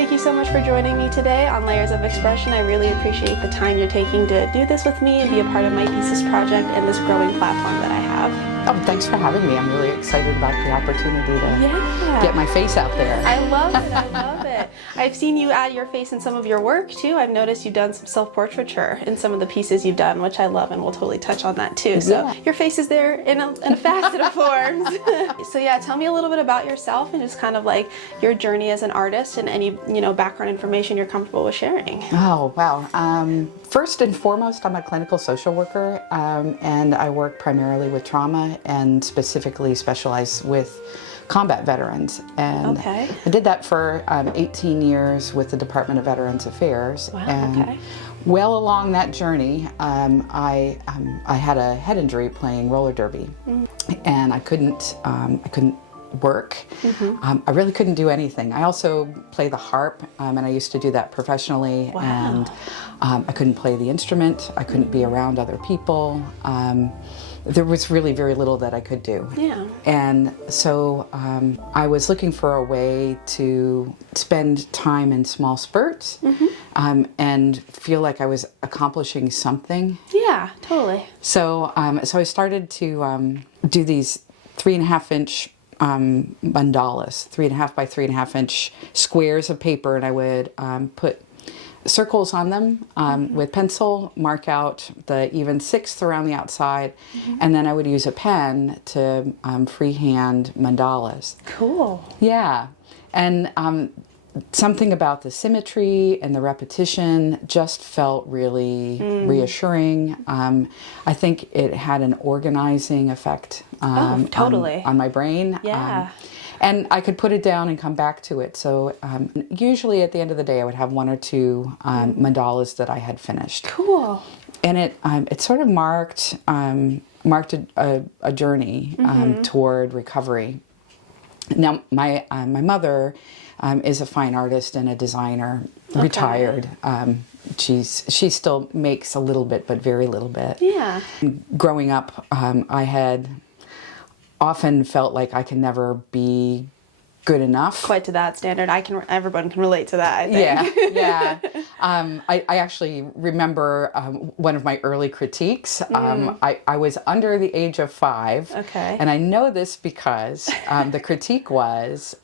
Thank you so much for joining me today on Layers of Expression. I really appreciate the time you're taking to do this with me and be a part of my thesis project and this growing platform that I have. Oh, thanks for having me. I'm really excited about the opportunity to get my face out there. I love it. I love it. I've seen you add your face in some of your work too. I've noticed you've done some self-portraiture in some of the pieces you've done, which I love, and we'll totally touch on that too. So your face is there in a facet of forms. So yeah, tell me a little bit about yourself and just kind of like your journey as an artist and any background information you're comfortable with sharing. Oh, wow. First and foremost, I'm a clinical social worker, and I work primarily with trauma and specifically specialize with combat veterans. And I did that for 18 years with the Department of Veterans Affairs. Wow, and well along that journey, I had a head injury playing roller derby, and I couldn't work. I really couldn't do anything. I also play the harp, and I used to do that professionally. And I couldn't play the instrument. I couldn't be around other people. There was really very little that I could do. And so I was looking for a way to spend time in small spurts and feel like I was accomplishing something. Yeah, totally. So so I started to do these 3.5-inch mandalas, 3.5 by 3.5 inch squares of paper, and I would put circles on them with pencil, mark out the even sixth around the outside, and then I would use a pen to freehand mandalas. Cool. Yeah, and something about the symmetry and the repetition just felt really reassuring. I think it had an organizing effect on my brain. And I could put it down and come back to it. So usually at the end of the day, I would have 1 or 2 mandalas that I had finished. Cool. And it sort of marked a journey toward recovery. Now, my mother is a fine artist and a designer, retired. She still makes a little bit, but very little bit. Yeah. Growing up, I had often felt like I can never be good enough. Quite to that standard. Everyone can relate to that, I think. Yeah. I actually remember one of my early critiques. I was under the age of 5. Okay. And I know this because the critique was,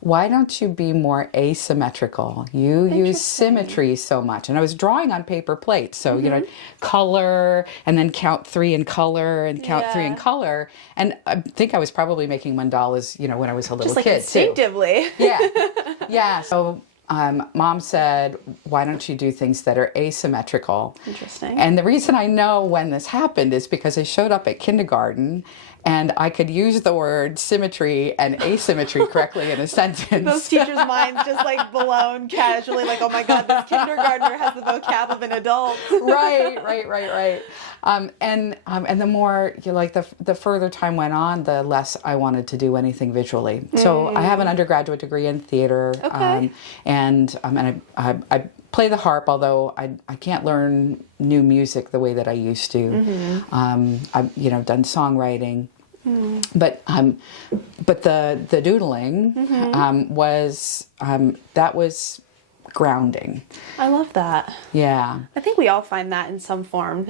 why don't you be more asymmetrical? You use symmetry so much. And I was drawing on paper plates. So, color, and then count 3 in color, and count 3 in color. And I think I was probably making mandalas, when I was a little kid. Instinctively. Yeah. So Mom said, why don't you do things that are asymmetrical? Interesting. And the reason I know when this happened is because I showed up at kindergarten and I could use the word symmetry and asymmetry correctly in a sentence. Those teachers' minds just like blown casually, like, oh my God, this kindergartner has the vocab of an adult. Right. And the more the further time went on, the less I wanted to do anything visually. So I have an undergraduate degree in theater, and I play the harp, although I can't learn new music the way that I used to. I've done songwriting. But the doodling was grounding. I love that. Yeah. I think we all find that in some form,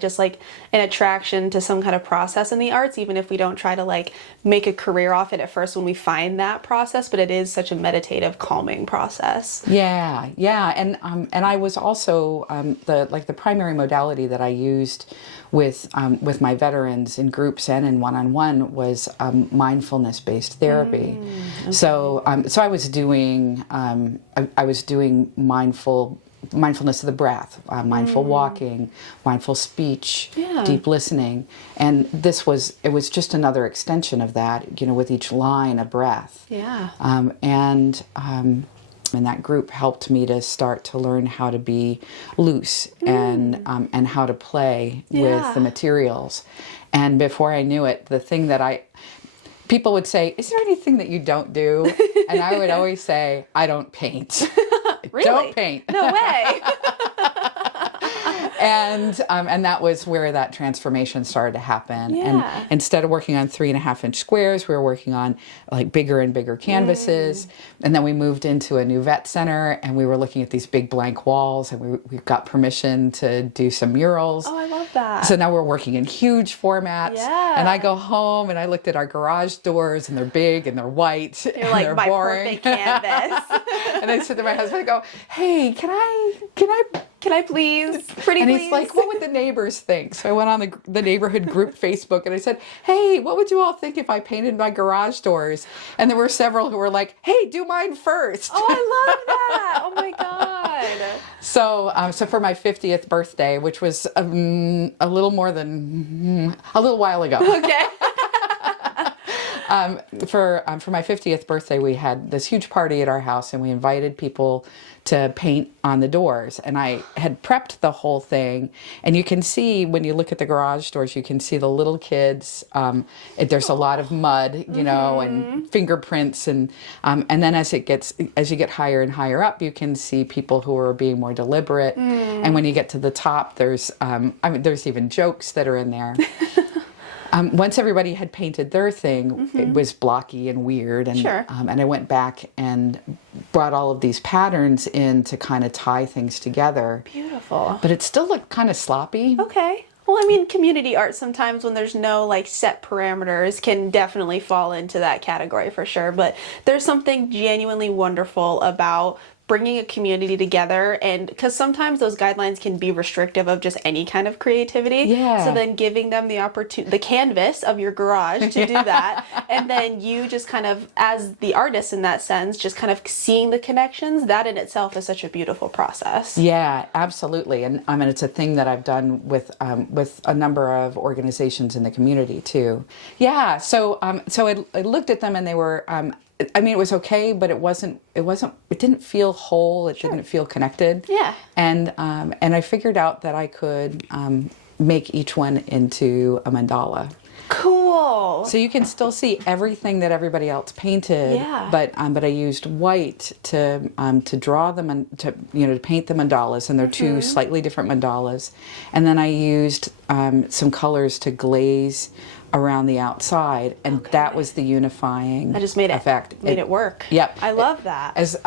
just an attraction to some kind of process in the arts, even if we don't try to make a career off it at first when we find that process, but it is such a meditative, calming process. Yeah. And I was also the primary modality that I used with my veterans in groups and in one-on-one was mindfulness-based therapy. So I was doing mindfulness of the breath, mindful walking, mindful speech, deep listening, and it was just another extension of that, with each line a breath. And that group helped me to start to learn how to be loose and how to play with the materials. And before I knew it, the thing that people would say, is there anything that you don't do? And I would always say, I don't paint. Really? Don't paint. No way. And that was where that transformation started to happen. Yeah. And instead of working on 3.5-inch squares, we were working on like bigger and bigger canvases. And then we moved into a new vet center, and we were looking at these big blank walls, and we got permission to do some murals. Oh, I love that. So now we're working in huge formats. Yeah. And I go home and I looked at our garage doors, and they're big and they're white. You're and like, they're my boring. perfect canvas. And I said to my husband, I go, hey, can I Can I please? Pretty and please? he's like, what would the neighbors think? So I went on the neighborhood group Facebook, and I said, hey, what would you all think if I painted my garage doors? And there were several who were like, hey, do mine first. Oh, I love that. Oh my God. So for my 50th birthday, which was a little while ago. Okay. For my 50th birthday, we had this huge party at our house, and we invited people to paint on the doors. And I had prepped the whole thing, and you can see when you look at the garage doors, you can see the little kids. There's a lot of mud, you know, and fingerprints, and then as you get higher and higher up, you can see people who are being more deliberate. And when you get to the top, there's even jokes that are in there. Once everybody had painted their thing, it was blocky and weird, and Sure. And I went back and brought all of these patterns in to kind of tie things together. Beautiful. But it still looked kind of sloppy. Okay. Well, I mean, community art sometimes when there's no like set parameters can definitely fall into that category for sure. But there's something genuinely wonderful about bringing a community together, and because sometimes those guidelines can be restrictive of just any kind of creativity. Yeah. So then giving them the opportunity, the canvas of your garage to do that, and then you just kind of, as the artist in that sense, just kind of seeing the connections, that in itself is such a beautiful process. Yeah, absolutely. And I mean, it's a thing that I've done with a number of organizations in the community too. Yeah. So I looked at them, and they were, I mean, it was okay, but it didn't feel whole. It didn't feel connected. Yeah. And I figured out that I could make each one into a mandala. Cool. So you can still see everything that everybody else painted. Yeah. But I used white to draw them and to paint the mandalas, and they're two slightly different mandalas. And then I used some colors to glaze around the outside, and that was the unifying I just made it effect. Made it work. Yep. I love that. As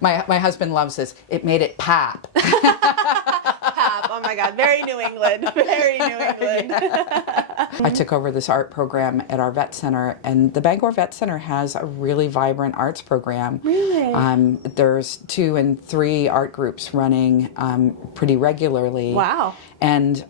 my husband loves this. It made it pop. Pap. Oh my God. Very New England. Very New England. I took over this art program at our vet center, and the Bangor Vet Center has a really vibrant arts program. Really? There's 2 and 3 art groups running pretty regularly. Wow. And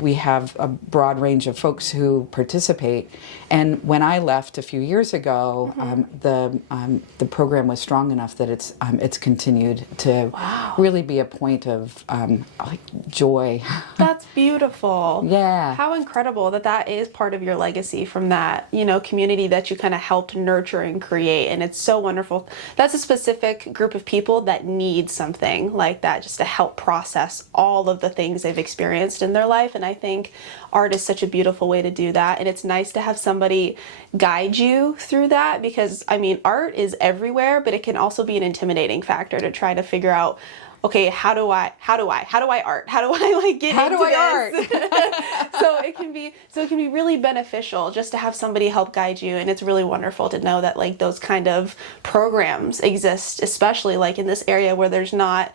we have a broad range of folks who participate. And when I left a few years ago, the program was strong enough that it's continued to really be a point of like joy. That's beautiful. Yeah. How incredible that is part of your legacy from that, community that you kind of helped nurture and create. And it's so wonderful. That's a specific group of people that need something like that just to help process all of the things they've experienced in their life. And I think art is such a beautiful way to do that. And it's nice to have somebody guide you through that, because I mean, art is everywhere, but it can also be an intimidating factor to try to figure out, okay, how do I art? How do I like get How into do I this? So it can be really beneficial just to have somebody help guide you, and it's really wonderful to know that like those kind of programs exist, especially like in this area where there's not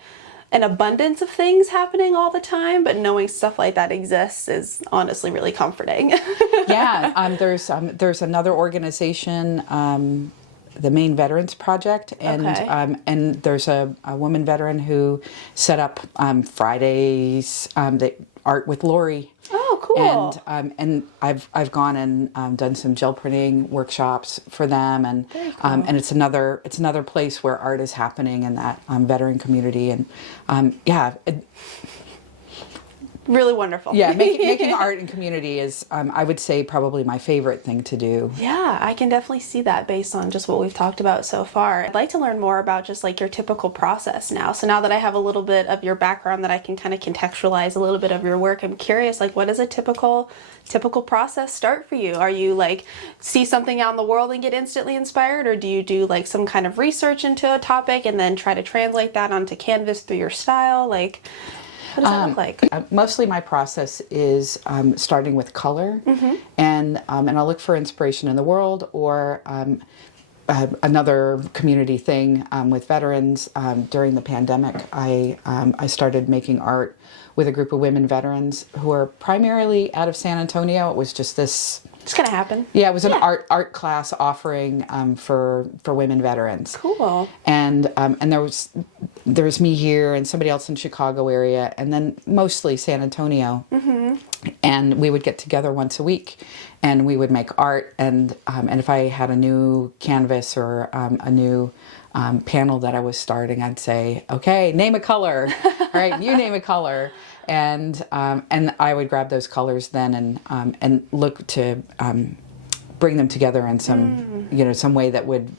an abundance of things happening all the time, but knowing stuff like that exists is honestly really comforting. Yeah, there's another organization, the Maine Veterans Project, and Okay. And there's a woman veteran who set up Fridays, the Art with Lori. Oh, cool. And I've gone and done some gel printing workshops for them, and Very cool. And it's another place where art is happening in that veteran community, and Really wonderful. yeah, making art in community is I would say probably my favorite thing to do. Yeah, I can definitely see that based on just what we've talked about so far. I'd like to learn more about just like your typical process now. So now that I have a little bit of your background that I can kind of contextualize a little bit of your work, I'm curious, like what does a typical process start for you? Are you like see something out in the world and get instantly inspired, or do you do like some kind of research into a topic and then try to translate that onto canvas through your style? Like What does that look like? Mostly my process is starting with color, and I'll look for inspiration in the world or another community thing with veterans. During the pandemic, I started making art with a group of women veterans who are primarily out of San Antonio. It was just this. It's gonna happen. Yeah, it was an art class offering for women veterans. Cool. And there was me here and somebody else in Chicago area, and then mostly San Antonio. And we would get together once a week, and we would make art. And if I had a new canvas or a new panel that I was starting, I'd say, "Okay, name a color." All right, you name a color. And I would grab those colors then and look to bring them together in some way that would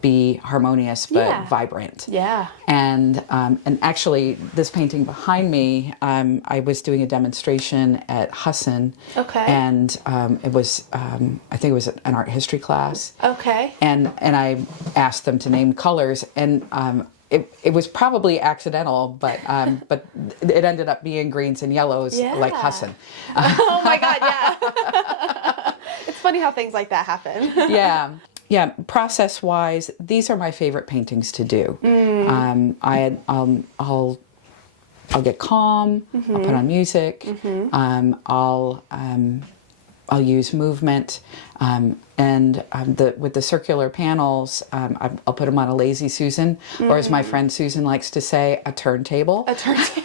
be harmonious but vibrant. Yeah. And actually, this painting behind me, I was doing a demonstration at Husson. Okay. And it was I think it was an art history class. Okay. And I asked them to name colors, and it was probably accidental, but it ended up being greens and yellows, like Husson. Oh my God, yeah. It's funny how things like that happen. Yeah. Process-wise, these are my favorite paintings to do. I'll get calm. I'll put on music. I'll use movement, and with the circular panels, I'll put them on a lazy Susan, or as my friend Susan likes to say, a turntable. A turntable.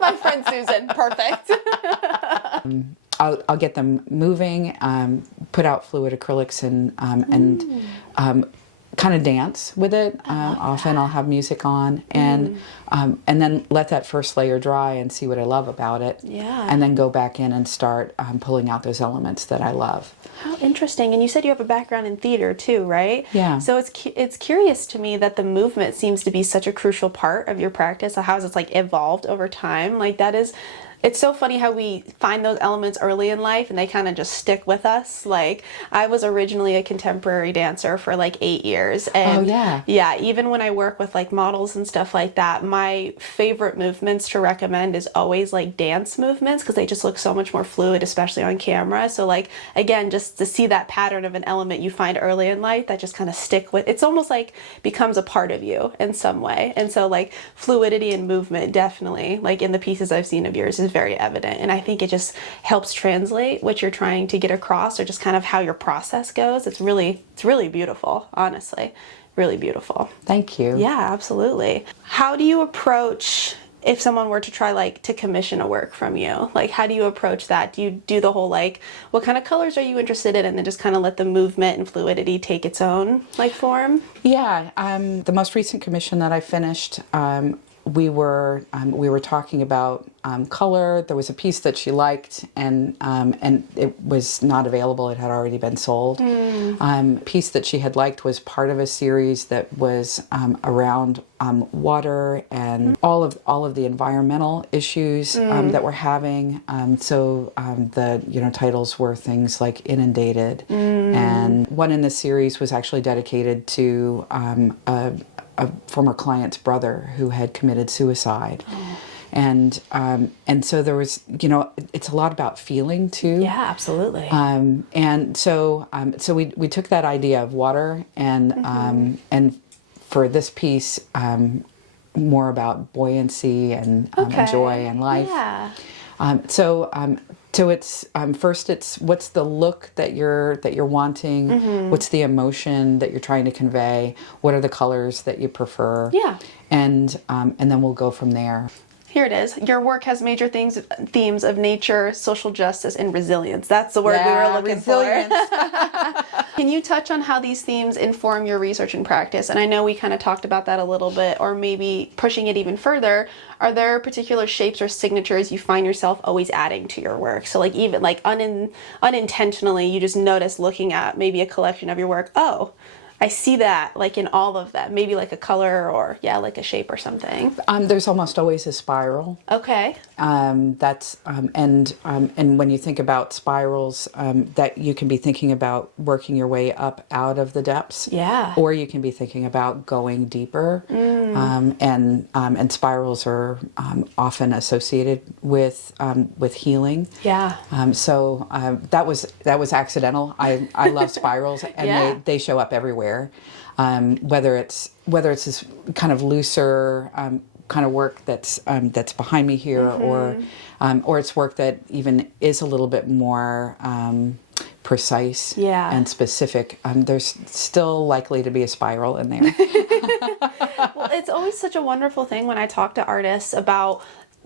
My friend Susan, perfect. I'll get them moving, put out fluid acrylics, and kind of dance with it. Often I'll have music on, and then let that first layer dry and see what I love about it. Yeah. And then go back in and start pulling out those elements that I love. How interesting. And you said you have a background in theater too, right? Yeah. So it's curious to me that the movement seems to be such a crucial part of your practice. How has it evolved over time? It's so funny how we find those elements early in life and they kind of just stick with us. I was originally a contemporary dancer for 8 years. And yeah, even when I work with models and stuff like that, my favorite movements to recommend is always dance movements, because they just look so much more fluid, especially on camera. So again, just to see that pattern of an element you find early in life that just kind of stick with, it's almost becomes a part of you in some way. And so fluidity and movement definitely, in the pieces I've seen of yours, is very evident, and I think it just helps translate what you're trying to get across, or just kind of how your process goes. It's really beautiful, honestly, really beautiful. Thank you. Yeah, absolutely. How do you approach if someone were to try to commission a work from you? How do you approach that? Do you do the whole what kind of colors are you interested in, and then just kind of let the movement and fluidity take its own form? Yeah. The most recent commission that I finished, we were talking about color. There was a piece that she liked, and it was not available. It had already been sold. A piece that she had liked was part of a series that was around water and all of the environmental issues that we're having. So the titles were things like inundated, and one in the series was actually dedicated to a former client's brother who had committed suicide. And so there was, it's a lot about feeling too. Yeah, absolutely. And so we took that idea of water and for this piece, more about buoyancy and joy and life. Yeah. So it's first it's what's the look that you're wanting, what's the emotion that you're trying to convey, what are the colors that you prefer, and then we'll go from there. Here it is. Your work has major themes of nature, social justice, and resilience. That's the word we were looking for. Can you touch on how these themes inform your research and practice? And I know we kind of talked about that a little bit, or maybe pushing it even further. Are there particular shapes or signatures you find yourself always adding to your work? So unintentionally, you just notice looking at maybe a collection of your work, oh, I see that like in all of that, maybe like a color or yeah, like a shape or something. There's almost always a spiral. Okay. And when you think about spirals, that you can be thinking about working your way up out of the depths. Yeah. Or you can be thinking about going deeper. And spirals are often associated with healing. Yeah. So that was accidental. I love spirals, and Yeah. they show up everywhere. Whether it's this kind of looser kind of work that's behind me here, or it's work that even is a little bit more precise and specific. There's still likely to be a spiral in there. Well, it's always such a wonderful thing when I talk to artists about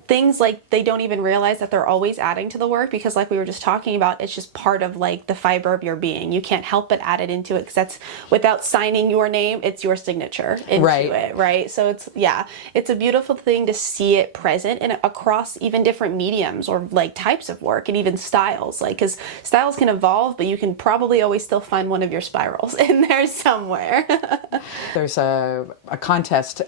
things like they don't even realize that they're always adding to the work, because like we were just talking about, it's just part of like the fiber of your being. You can't help but add it into it, because that's, without signing your name, it's your signature into it, right? So it's a beautiful thing to see it present and across even different mediums or like types of work, and even styles, like, because styles can evolve, but you can probably always still find one of your spirals in there somewhere. There's a contest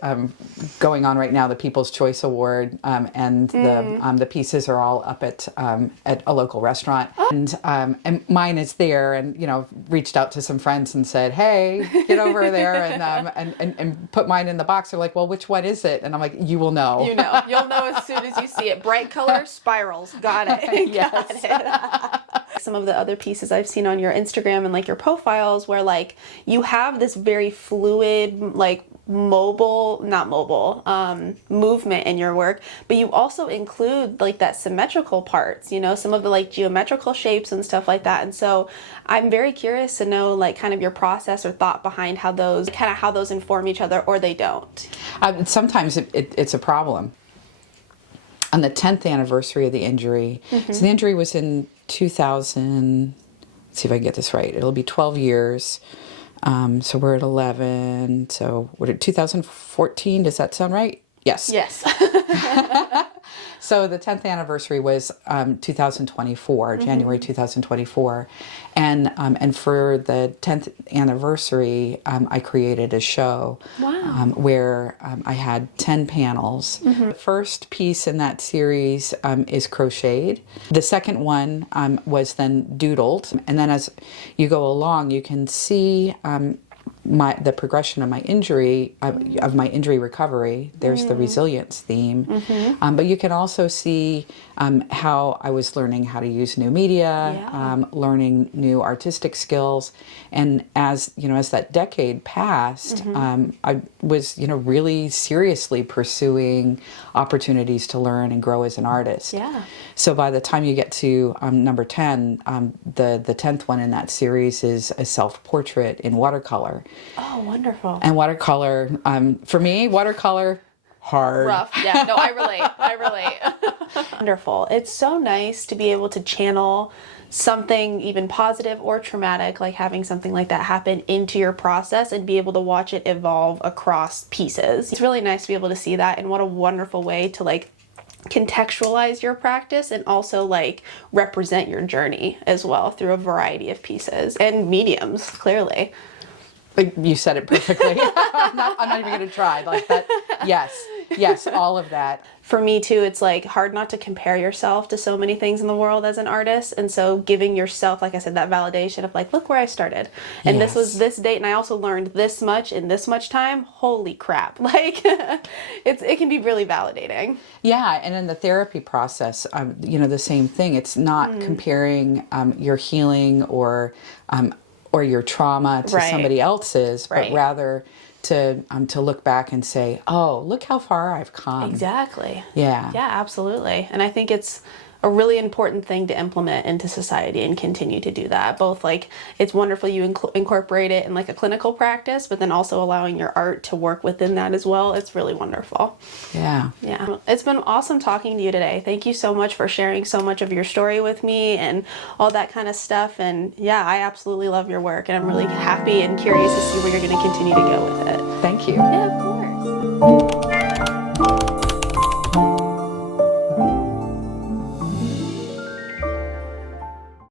going on right now, the People's Choice Award, and the pieces are all up at a local restaurant, and mine is there, and reached out to some friends and said, hey, get over there and put mine in the box. They're like, well, which one is it? And I'm like, you will know. You'll know as soon as you see it. Bright color, spirals. Got it. Yes. Got it. Some of the other pieces I've seen on your Instagram and like your profiles, where like you have this very fluid, like not mobile movement in your work, but you also include like that symmetrical parts, some of the like geometrical shapes and stuff like that. And so I'm very curious to know like kind of your process or thought behind how those inform each other, or they don't. Sometimes it's a problem. On the 10th anniversary of the injury, so the injury was in 2000, let's see if I get this right, it'll be 12 years. So we're at 11, so what, 2014, does that sound right? Yes. Yes. So the 10th anniversary was 2024, January 2024, and for the 10th anniversary, I created a show. Wow. Where I had 10 panels. The first piece in that series is crocheted. The second one was then doodled, and then as you go along, you can see the progression of my injury, of my injury recovery. There's the resilience theme, but you can also see how I was learning how to use new media, learning new artistic skills, and as that decade passed, I was really seriously pursuing opportunities to learn and grow as an artist. Yeah. So by the time you get to number 10, the 10th one in that series is a self-portrait in watercolor. Oh, wonderful. And watercolor, for me, hard. Rough. Yeah, no, I relate. Wonderful. It's so nice to be able to channel something even positive or traumatic, like having something like that happen, into your process and be able to watch it evolve across pieces. It's really nice to be able to see that, and what a wonderful way to like contextualize your practice and also like represent your journey as well through a variety of pieces and mediums, clearly. You said it perfectly. I'm not even going to try like that. Yes, all of that. For me too, it's like hard not to compare yourself to so many things in the world as an artist, and so giving yourself, like I said, that validation of like, look where I started, and this was this date, and I also learned this much in this much time. Holy crap! Like, it can be really validating. Yeah, and in the therapy process, the same thing. It's not comparing your healing or your trauma to somebody else's, but rather to look back and say, oh, look how far I've come. Exactly. Yeah. Yeah, absolutely. And I think it's a really important thing to implement into society and continue to do that. Both like, it's wonderful you incorporate it in like a clinical practice, but then also allowing your art to work within that as well. It's really wonderful. Yeah. Yeah. It's been awesome talking to you today. Thank you so much for sharing so much of your story with me and all that kind of stuff. And yeah, I absolutely love your work, and I'm really happy and curious to see where you're going to continue to go with it. Thank you. Yeah, of course.